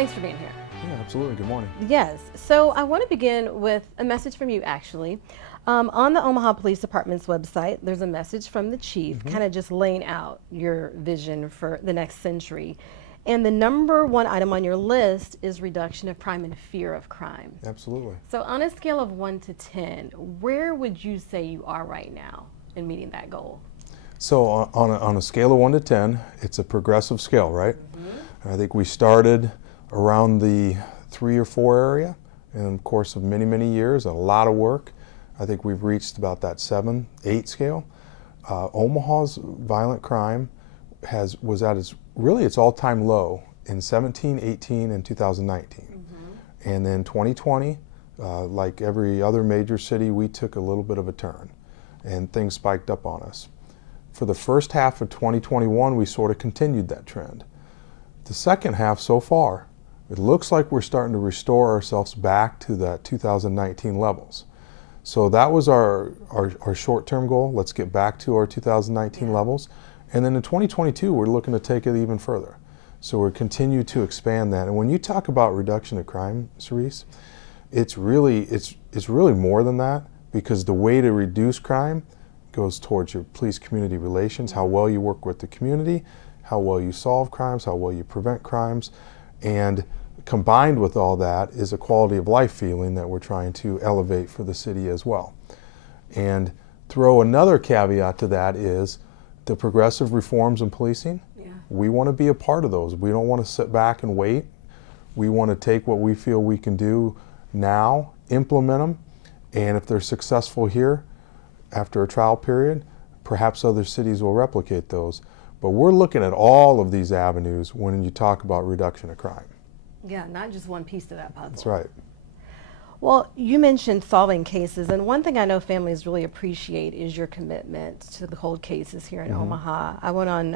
thanks for being here. Yeah, absolutely. Good morning. Yes, so I want to begin with a message from you actually. On the Omaha Police Department's website, there's a message from the chief kind of just laying out your vision for the next century. And the number one item on your list is reduction of crime and fear of crime. Absolutely. So on a scale of 1 to 10, where would you say you are right now in meeting that goal? So on a scale of 1 to 10, it's a progressive scale, right? I think we started around the 3 or 4 area in the course of many, many years, a lot of work. I think we've reached about that 7, 8 scale. Omaha's violent crime was at its all-time low in 17, 18, and 2019. And then 2020, like every other major city, we took a little bit of a turn and things spiked up on us. For the first half of 2021, we sort of continued that trend. The second half so far, it looks like we're starting to restore ourselves back to that 2019 levels. So that was our short-term goal. Let's get back to our 2019 levels. And then in 2022, we're looking to take it even further. So we're continue to expand that. And when you talk about reduction of crime, Cerise, it's really more than that, because the way to reduce crime goes towards your police-community relations, how well you work with the community, how well you solve crimes, how well you prevent crimes, and combined with all that is a quality of life feeling that we're trying to elevate for the city as well. And throw another caveat to that is the progressive reforms in policing. We want to be a part of those. We don't want to sit back and wait. We want to take what we feel we can do now, implement them, and if they're successful here after a trial period, perhaps other cities will replicate those. But we're looking at all of these avenues when you talk about reduction of crime. Yeah, not just one piece to that puzzle. That's right. Well, you mentioned solving cases, and one thing I know families really appreciate is your commitment to the cold cases here in Omaha. I went on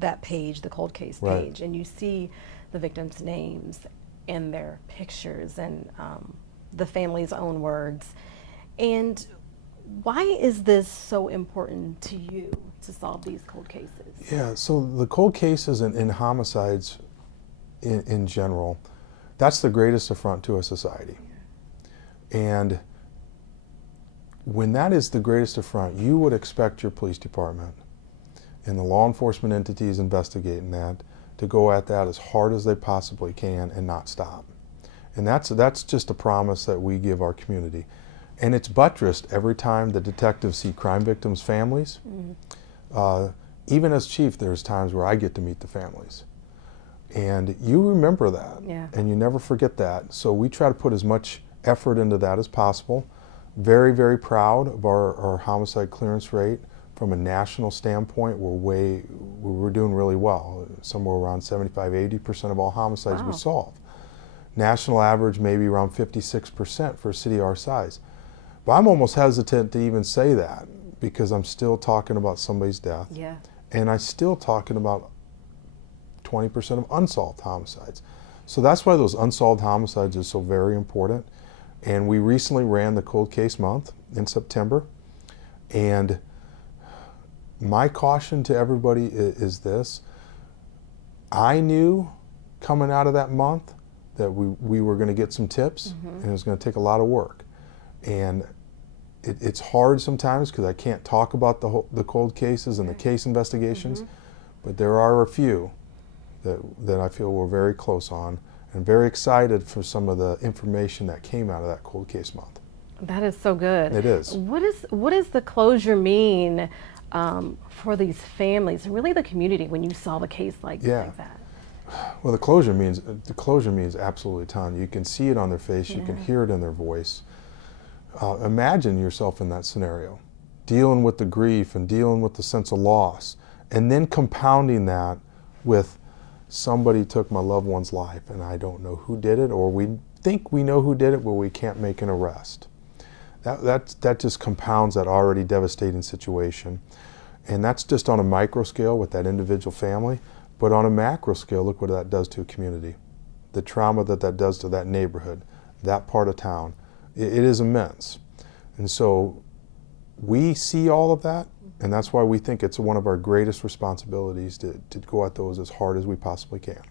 that page, the cold case page, and you see the victims' names and their pictures and the family's own words. And why is this so important to you to solve these cold cases? Yeah, so the cold cases and homicides in general, that's the greatest affront to a society. And when that is the greatest affront, you would expect your police department and the law enforcement entities investigating that to go at that as hard as they possibly can and not stop. And that's just a promise that we give our community. And it's buttressed every time the detectives see crime victims' families. Even as chief, there's times where I get to meet the families. And you remember that, and you never forget that. So we try to put as much effort into that as possible. Very, very proud of our homicide clearance rate. From a national standpoint, we're doing really well. Somewhere around 75–80% of all homicides we solve. National average maybe around 56% for a city our size. But I'm almost hesitant to even say that, because I'm still talking about somebody's death. And I'm still talking about 20% of unsolved homicides. So that's why those unsolved homicides are so very important. And we recently ran the cold case month in September. And my caution to everybody is this. I knew coming out of that month that we were going to get some tips, and it was going to take a lot of work. And it's hard sometimes because I can't talk about the cold cases and the case investigations, but there are a few that I feel we're very close on, and very excited for some of the information that came out of that cold case month. That is so good. It is. What does the closure mean for these families and really the community when you solve a case like that? Well, the closure means absolutely a ton. You can see it on their face. You can hear it in their voice. Imagine yourself in that scenario, dealing with the grief and dealing with the sense of loss, and then compounding that with somebody took my loved one's life and I don't know who did it, or we think we know who did it, but we can't make an arrest. That just compounds that already devastating situation. And that's just on a micro scale with that individual family. But on a macro scale, look what that does to a community. The trauma that does to that neighborhood, that part of town, it is immense. And so we see all of that, and that's why we think it's one of our greatest responsibilities to go at those as hard as we possibly can.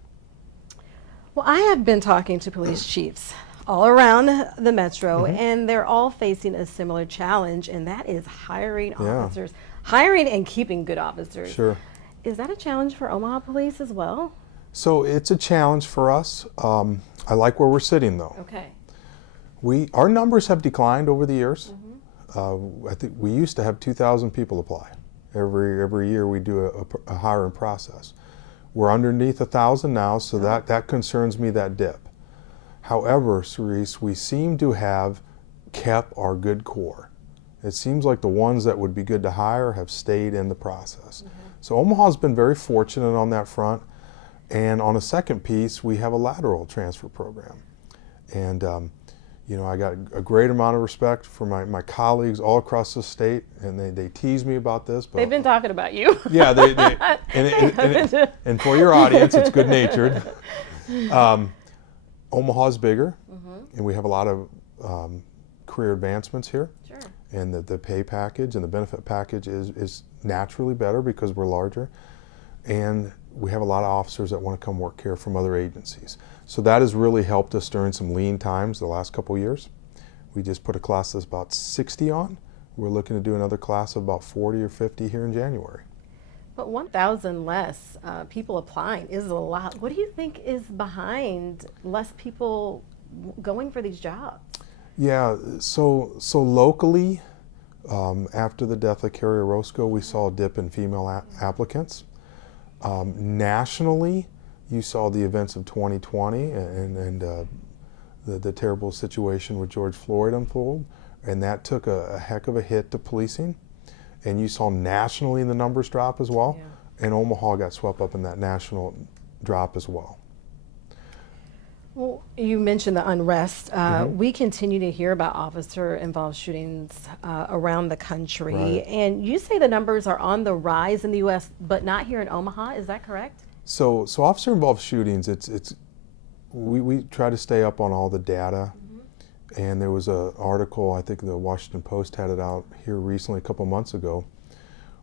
Well, I have been talking to police chiefs all around the metro, and they're all facing a similar challenge, and that is hiring officers, hiring and keeping good officers. Sure. Is that a challenge for Omaha Police as well? So it's a challenge for us. I like where we're sitting though. Okay. Our numbers have declined over the years. I think we used to have 2,000 people apply. Every year we do a hiring process. We're underneath 1,000 now, so that concerns me, that dip. However, Cerise, we seem to have kept our good core. It seems like the ones that would be good to hire have stayed in the process. So Omaha's been very fortunate on that front. And on a second piece, we have a lateral transfer program. And you know, I got a great amount of respect for my colleagues all across the state, and they tease me about this. But They've been talking about you. yeah, and for your audience, it's good-natured. Omaha's bigger, and we have a lot of career advancements here. Sure. And the pay package and the benefit package is naturally better because we're larger. And we have a lot of officers that want to come work here from other agencies. So that has really helped us during some lean times the last couple of years. We just put a class that's about 60 on. We're looking to do another class of about 40 or 50 here in January. But 1,000 less people applying is a lot. What do you think is behind less people going for these jobs? Yeah, so locally, after the death of Carrie Orozco, we saw a dip in female applicants. Nationally, you saw the events of 2020 and the terrible situation with George Floyd unfold, and that took a heck of a hit to policing. And you saw nationally the numbers drop as well, and Omaha got swept up in that national drop as well. Well, you mentioned the unrest. We continue to hear about officer-involved shootings around the country, Right. and you say the numbers are on the rise in the U.S., but not here in Omaha. Is that correct? So officer-involved shootings, we try to stay up on all the data. And there was an article, I think the Washington Post had it out here recently, a couple months ago,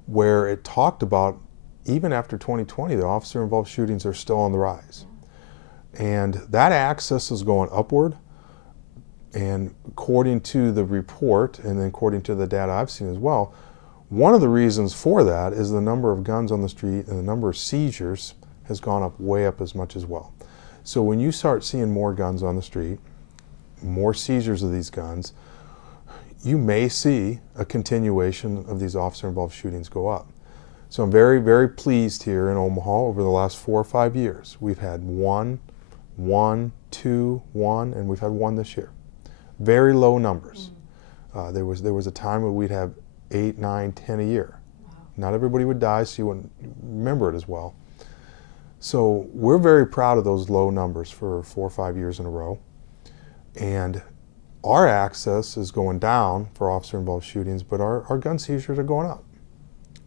where it talked about even after 2020, the officer-involved shootings are still on the rise. And that axis is going upward. And according to the report, and then according to the data I've seen as well, one of the reasons for that is the number of guns on the street and the number of seizures has gone up way up as much as well. So when you start seeing more guns on the street, more seizures of these guns, you may see a continuation of these officer-involved shootings go up. So I'm very, very pleased here in Omaha over the last 4 or 5 years. We've had one, two, and we've had one this year. Very low numbers. There was a time where we'd have 8, 9, 10 a year. Wow. Not everybody would die, so you wouldn't remember it as well. So we're very proud of those low numbers for 4 or 5 years in a row. And our access is going down for officer-involved shootings, but our gun seizures are going up.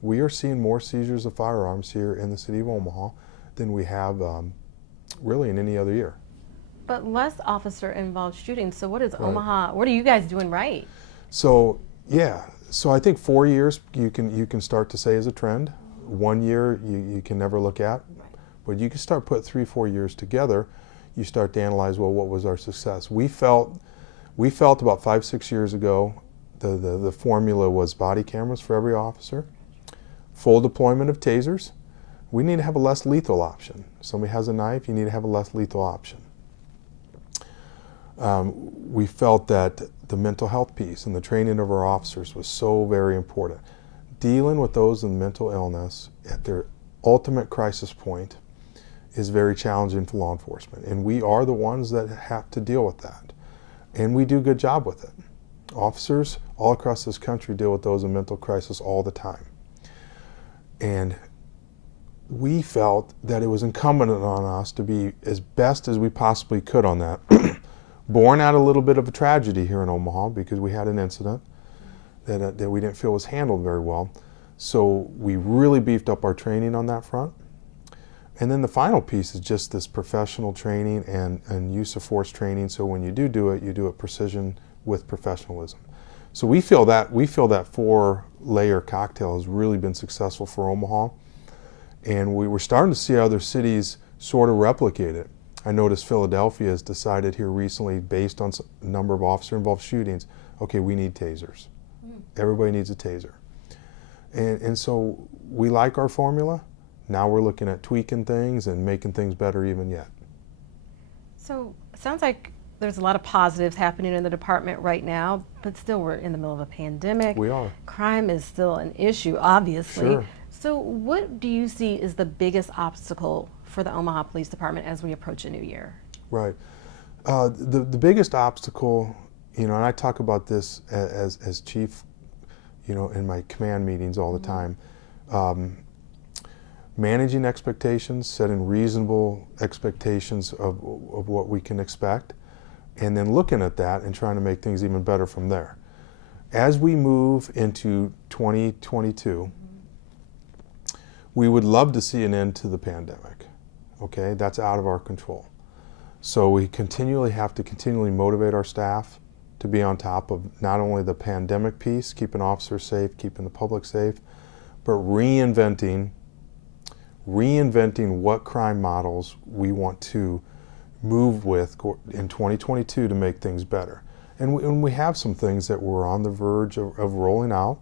We are seeing more seizures of firearms here in the city of Omaha than we have really in any other year. But less officer-involved shootings. So what is Omaha? What are you guys doing right? So yeah, so I think 4 years you can start to say is a trend. 1 year you can never look at, but you can start put 3, 4 years together. You start to analyze, well, what was our success? We felt about 5, 6 years ago, the formula was body cameras for every officer, full deployment of tasers. We need to have a less lethal option. Somebody has a knife, you need to have a less lethal option. We felt that the mental health piece and the training of our officers was so very important. Dealing with those in mental illness at their ultimate crisis point is very challenging for law enforcement, and we are the ones that have to deal with that, and we do a good job with it. Officers all across this country deal with those in mental crisis all the time, and we felt that it was incumbent on us to be as best as we possibly could on that. Born out a little bit of a tragedy here in Omaha because we had an incident that we didn't feel was handled very well, so we really beefed up our training on that front. And then the final piece is just this professional training and use of force training. So when you do it, you do it precision with professionalism. So we feel that 4-layer cocktail has really been successful for Omaha. And we were starting to see other cities sort of replicate it. I noticed Philadelphia has decided here recently, based on a number of officer-involved shootings, okay, we need tasers. Everybody needs a taser. And so we like our formula. Now we're looking at tweaking things and making things better even yet. So it sounds like there's a lot of positives happening in the department right now, but still we're in the middle of a pandemic. We are. Crime is still an issue, obviously. Sure. So what do you see is the biggest obstacle for the Omaha Police Department as we approach a new year? Right. The biggest obstacle, and I talk about this as chief, in my command meetings all the time, managing expectations, setting reasonable expectations of what we can expect, and then looking at that and trying to make things even better from there. As we move into 2022, we would love to see an end to the pandemic. Okay, that's out of our control. So we have to motivate our staff to be on top of not only the pandemic piece, keeping officers safe, keeping the public safe, but reinventing what crime models we want to move with in 2022 to make things better. And we have some things that we're on the verge of rolling out.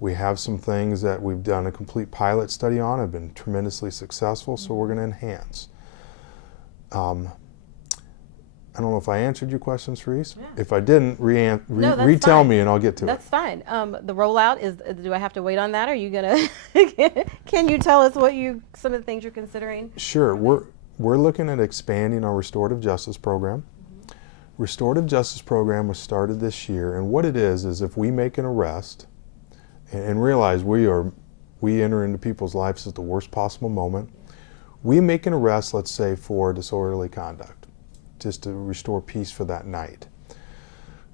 We have some things that we've done a complete pilot study on, have been tremendously successful, so we're going to enhance. I don't know if I answered your questions, Reese. Yeah. If I didn't, retell me and I'll get to it. That's fine. The rollout do I have to wait on that? Or are you going to, can you tell us some of the things you're considering? Sure. We're looking at expanding our restorative justice program. Restorative justice program was started this year, and what it is if we make an arrest and realize we enter into people's lives at the worst possible moment, we make an arrest, let's say, for disorderly conduct, just to restore peace for that night.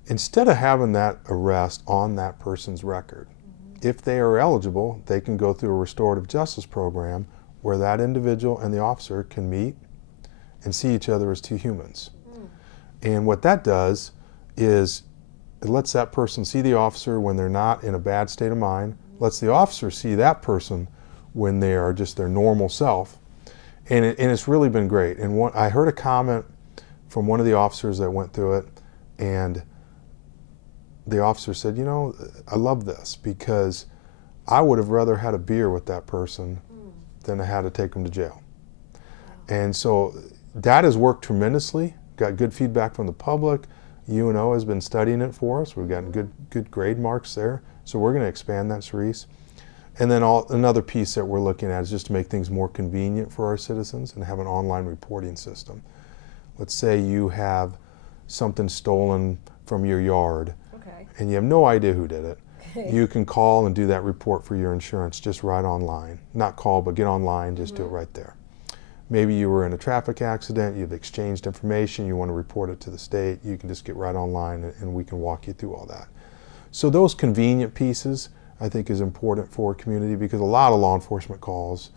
Instead of having that arrest on that person's record, if they are eligible, they can go through a restorative justice program where that individual and the officer can meet and see each other as two humans. And what that does is it lets that person see the officer when they're not in a bad state of mind, lets the officer see that person when they are just their normal self. And it's really been great. And I heard a comment from one of the officers that went through it, and the officer said, I love this because I would have rather had a beer with that person than I had to take them to jail. And so that has worked tremendously, got good feedback from the public. UNO has been studying it for us. We've gotten good grade marks there. So we're going to expand that, Cerise. And then another piece that we're looking at is just to make things more convenient for our citizens and have an online reporting system. Let's say you have something stolen from your yard, and you have no idea who did it. You can call and do that report for your insurance just right online. Not call, but get online, just do it right there. Maybe you were in a traffic accident, you've exchanged information, you want to report it to the state, you can just get right online and we can walk you through all that. So those convenient pieces I think is important for a community, because a lot of law enforcement calls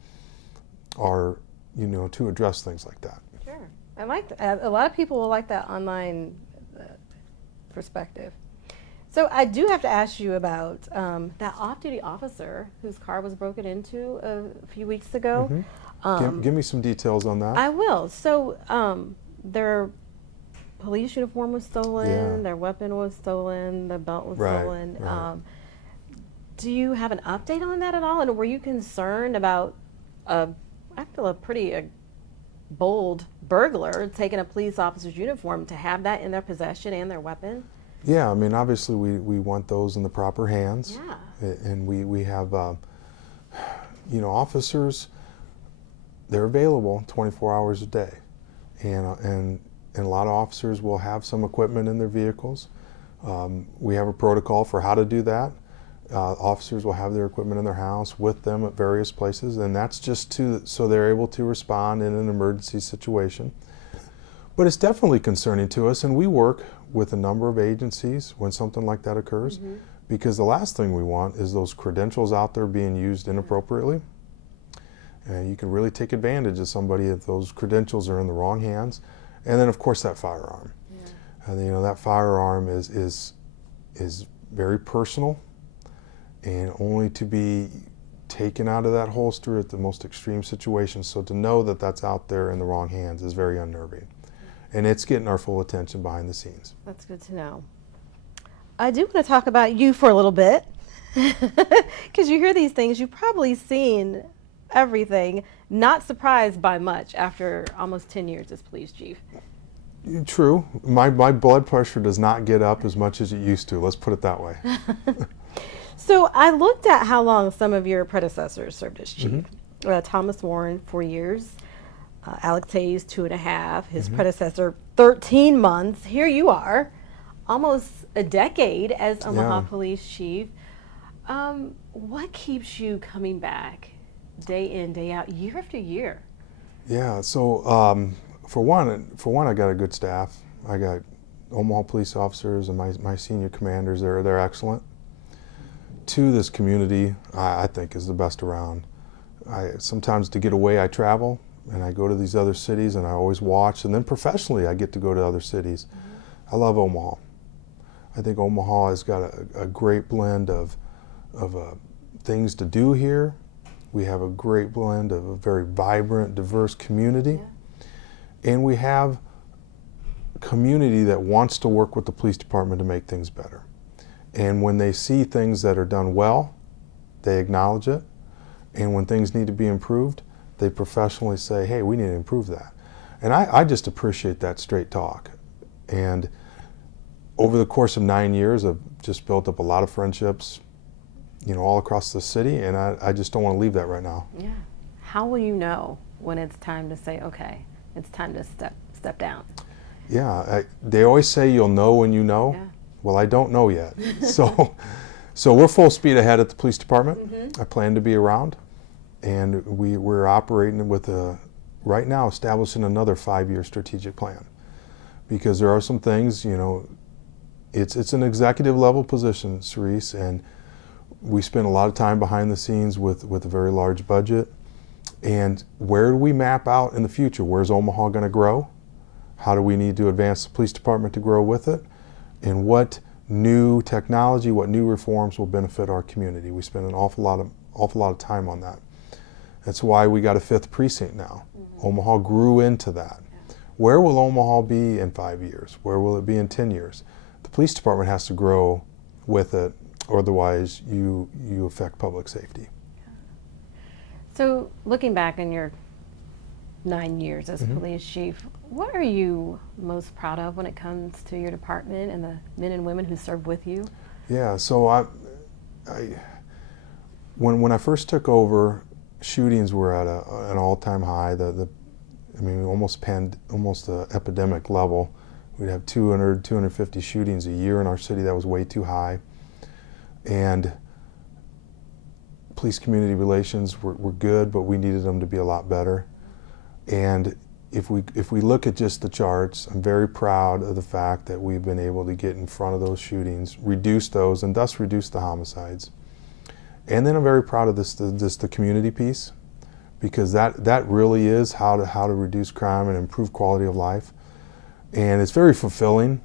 are, to address things like that. Sure. I like that. A lot of people will like that online perspective. So I do have to ask you about that off-duty officer whose car was broken into a few weeks ago. Give me some details on that. I will. So their police uniform was stolen, their weapon was stolen, their belt was stolen. Right. Do you have an update on that at all? And were you concerned about, I feel a pretty bold burglar taking a police officer's uniform to have that in their possession and their weapon? Yeah, I mean, obviously we want those in the proper hands. Yeah. And we have, officers, they're available 24 hours a day. And a lot of officers will have some equipment in their vehicles. We have a protocol for how to do that. Officers will have their equipment in their house with them at various places, and that's just so they're able to respond in an emergency situation. But it's definitely concerning to us, and we work with a number of agencies when something like that occurs, because the last thing we want is those credentials out there being used inappropriately. And you can really take advantage of somebody if those credentials are in the wrong hands. And then, of course, that firearm. Yeah. That firearm is very personal, and only to be taken out of that holster at the most extreme situations. So to know that that's out there in the wrong hands is very unnerving. And it's getting our full attention behind the scenes. That's good to know. I do want to talk about you for a little bit, because you hear these things, you've probably seen everything, not surprised by much after almost 10 years as police chief. True. My blood pressure does not get up as much as it used to. Let's put it that way. So I looked at how long some of your predecessors served as chief. Thomas Warren, 4 years. Alex Hayes, 2.5. His predecessor, 13 months. Here you are, almost a decade as Omaha police chief. What keeps you coming back day in, day out, year after year? Yeah, so for one, I got a good staff. I got Omaha police officers and my senior commanders. They're excellent. Two, this community I think is the best around. Sometimes to get away, I travel and I go to these other cities and I always watch. And then professionally, I get to go to other cities. I love Omaha. I think Omaha has got a great blend of things to do here. We have a great blend of a very vibrant, diverse community. And we have a community that wants to work with the police department to make things better. And when they see things that are done well, they acknowledge it. And when things need to be improved, they professionally say, hey, we need to improve that. And I just appreciate that straight talk. And over the course of 9 years, I've just built up a lot of friendships, all across the city, and I just don't want to leave that right now. Yeah. How will you know when it's time to say, okay, it's time to step down? Yeah, they always say you'll know when you know. Yeah. Well, I don't know yet. So we're full speed ahead at the police department. I plan to be around, and we're operating with right now establishing another 5-year strategic plan, because there are some things, it's an executive level position, Cerise, and we spend a lot of time behind the scenes with a very large budget. And where do we map out in the future? Where's Omaha going to grow? How do we need to advance the police department to grow with it? And what new technology, what new reforms will benefit our community? We spend an awful lot of time on that. That's why we got a 5th precinct now. Omaha grew into that. Where will Omaha be in 5 years? Where will it be in 10 years? The police department has to grow with it, otherwise you affect public safety. So looking back in your 9 years as police chief, what are you most proud of when it comes to your department and the men and women who serve with you? Yeah, so when I first took over, shootings were at an all-time high. Almost epidemic level. We'd have 200, 250 shootings a year in our city. That was way too high. And police community relations were good, but we needed them to be a lot better. And if we look at just the charts, I'm very proud of the fact that we've been able to get in front of those shootings, reduce those, and thus reduce the homicides. And then I'm very proud of the community piece, because that really is how to reduce crime and improve quality of life. And it's very fulfilling,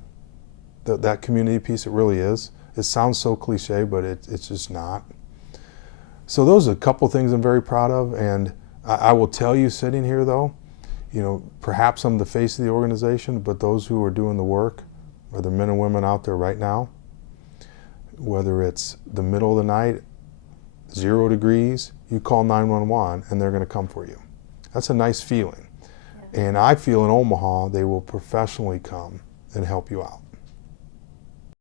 that community piece. It really is. It sounds so cliche, but it's just not. So those are a couple things I'm very proud of. And I will tell you, sitting here though, perhaps I'm the face of the organization, but those who are doing the work are the men and women out there right now. Whether it's the middle of the night, 0 degrees, you call 911 and they're going to come for you. That's a nice feeling. And I feel in Omaha they will professionally come and help you out.